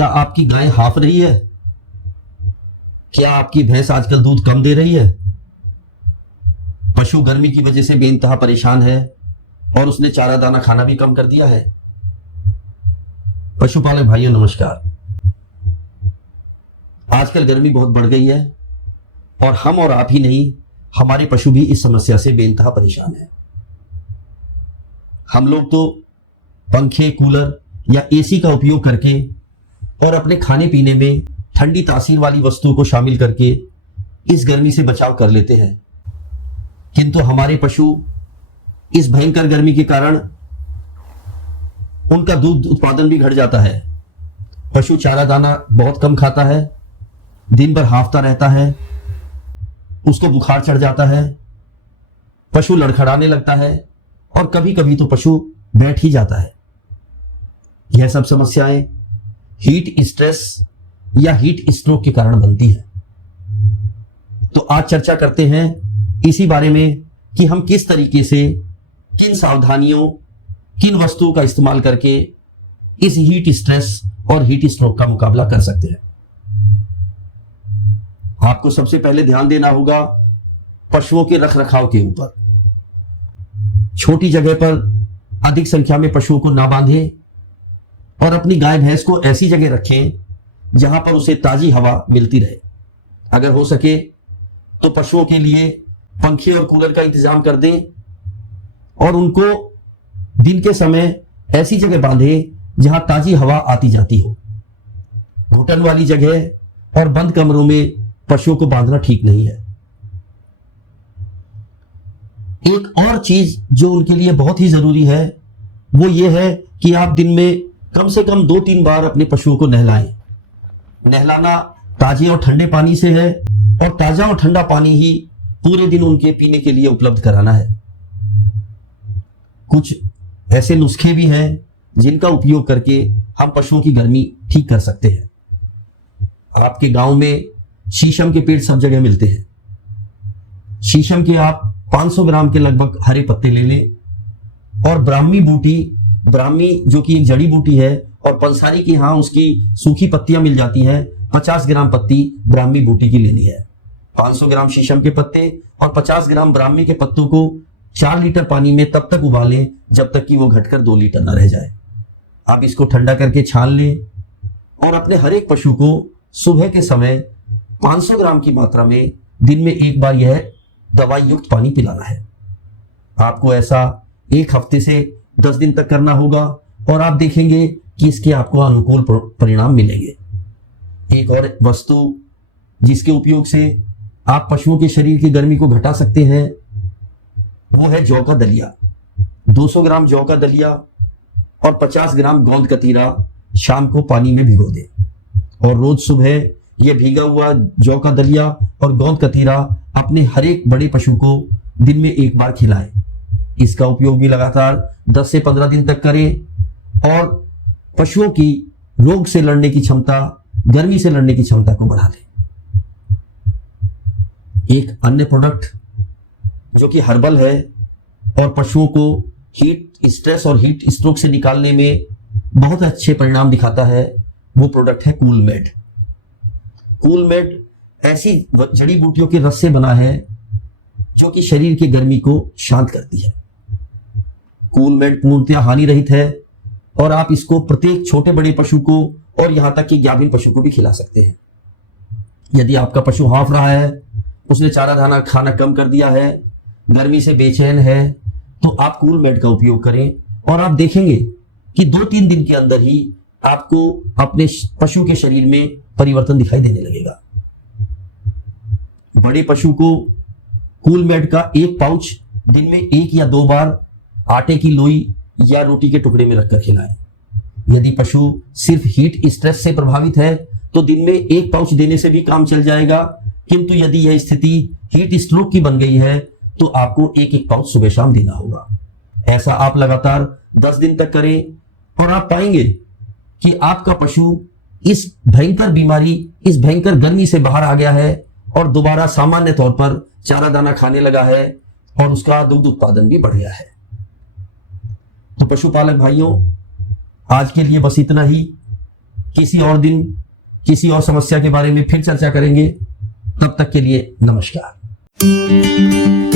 क्या आपकी गाय हाफ रही है? क्या आपकी भैंस आजकल दूध कम दे रही है? पशु गर्मी की वजह से बेइंतहा परेशान है और उसने चारा दाना खाना भी कम कर दिया है। पशुपालक भाइयों नमस्कार। आजकल गर्मी बहुत बढ़ गई है और हम और आप ही नहीं, हमारे पशु भी इस समस्या से बेइंतहा परेशान है। हम लोग तो पंखे, कूलर या एसी का उपयोग करके और अपने खाने पीने में ठंडी तासीर वाली वस्तुओं को शामिल करके इस गर्मी से बचाव कर लेते हैं, किंतु हमारे पशु इस भयंकर गर्मी के कारण उनका दूध उत्पादन भी घट जाता है। पशु चारा दाना बहुत कम खाता है, दिन भर हांफता रहता है, उसको बुखार चढ़ जाता है, पशु लड़खड़ाने लगता है और कभी कभी तो पशु बैठ ही जाता है। यह सब समस्याएं हीट स्ट्रेस या हीट स्ट्रोक के कारण बनती है। तो आज चर्चा करते हैं इसी बारे में कि हम किस तरीके से, किन सावधानियों, किन वस्तुओं का इस्तेमाल करके इस हीट स्ट्रेस और हीट स्ट्रोक का मुकाबला कर सकते हैं। आपको सबसे पहले ध्यान देना होगा पशुओं के रखरखाव के ऊपर। छोटी जगह पर अधिक संख्या में पशुओं को ना बांधें और अपनी गाय भैंस को ऐसी जगह रखें जहां पर उसे ताजी हवा मिलती रहे। अगर हो सके तो पशुओं के लिए पंखे और कूलर का इंतजाम कर दें और उनको दिन के समय ऐसी जगह बांधें जहां ताजी हवा आती जाती हो। घुटन वाली जगह और बंद कमरों में पशुओं को बांधना ठीक नहीं है। एक और चीज जो उनके लिए बहुत ही जरूरी है वो ये है कि आप दिन में कम से कम 2-3 बार अपने पशुओं को नहलाएं। नहलाना ताजे और ठंडे पानी से है और ताजा और ठंडा पानी ही पूरे दिन उनके पीने के लिए उपलब्ध कराना है। कुछ ऐसे नुस्खे भी हैं जिनका उपयोग करके हम पशुओं की गर्मी ठीक कर सकते हैं। आपके गांव में शीशम के पेड़ सब जगह मिलते हैं। शीशम के आप 500 ग्राम के लगभग हरे पत्ते ले लें और ब्राह्मी जो कि एक जड़ी बूटी है और पंसारी की यहां उसकी सूखी पत्तियां मिल जाती हैं, 50 ग्राम पत्ती ब्राह्मी बूटी की लेनी है। 500 ग्राम शीशम के पत्ते और 50 ग्राम ब्राह्मी के पत्तों को 4 लीटर पानी में तब तक उबालें जब तक कि वो घटकर 2 लीटर न रह जाए। आप इसको ठंडा करके छान लें और अपने हर एक पशु को सुबह के समय 500 ग्राम की मात्रा में दिन में एक बार यह दवाई युक्त पानी पिलाना है। आपको ऐसा 1 हफ्ते से 10 दिन तक करना होगा और आप देखेंगे कि इसके आपको अनुकूल परिणाम मिलेंगे। एक और वस्तु जिसके उपयोग से आप पशुओं के शरीर की गर्मी को घटा सकते हैं वो है जौ का दलिया। 200 ग्राम जौ का दलिया और 50 ग्राम गोंद कतीरा शाम को पानी में भिगो दें और रोज सुबह यह भीगा हुआ जौ का दलिया और गोंद कतीरा अपने हर एक बड़े पशु को दिन में एक बार खिलाएं। इसका उपयोग भी लगातार 10 से 15 दिन तक करें और पशुओं की रोग से लड़ने की क्षमता, गर्मी से लड़ने की क्षमता को बढ़ा दें। एक अन्य प्रोडक्ट जो कि हर्बल है और पशुओं को हीट स्ट्रेस और हीट स्ट्रोक से निकालने में बहुत अच्छे परिणाम दिखाता है, वो प्रोडक्ट है कूलमेड। कूलमेड ऐसी जड़ी बूटियों के रस से बना है जो कि शरीर की गर्मी को शांत करती है। कूलमेड पूर्णतया हानि रहित है और आप इसको प्रत्येक छोटे बड़े पशु को और यहां तक कि गाभिन पशु को भी खिला सकते हैं। यदि आपका पशु हांफ रहा है, उसने चारा दाना खाना कम कर दिया है, गर्मी से बेचैन है, तो आप कूलमेड का उपयोग करें और आप देखेंगे कि 2-3 दिन के अंदर ही आपको अपने पशु के शरीर में परिवर्तन दिखाई देने लगेगा। बड़े पशु को कूलमेड का 1 पाउच दिन में 1 या 2 बार आटे की लोई या रोटी के टुकड़े में रखकर खिलाएं। यदि पशु सिर्फ हीट स्ट्रेस से प्रभावित है तो दिन में 1 पाउच देने से भी काम चल जाएगा, किंतु यदि यह स्थिति हीट स्ट्रोक की बन गई है तो आपको 1-1 पाउच सुबह शाम देना होगा। ऐसा आप लगातार 10 दिन तक करें और आप पाएंगे कि आपका पशु इस भयंकर बीमारी, इस भयंकर गर्मी से बाहर आ गया है और दोबारा सामान्य तौर पर चारा दाना खाने लगा है और उसका दुग्ध उत्पादन भी बढ़ गया है। तो पशुपालक भाइयों, आज के लिए बस इतना ही। किसी और दिन किसी और समस्या के बारे में फिर चर्चा करेंगे। तब तक के लिए नमस्कार।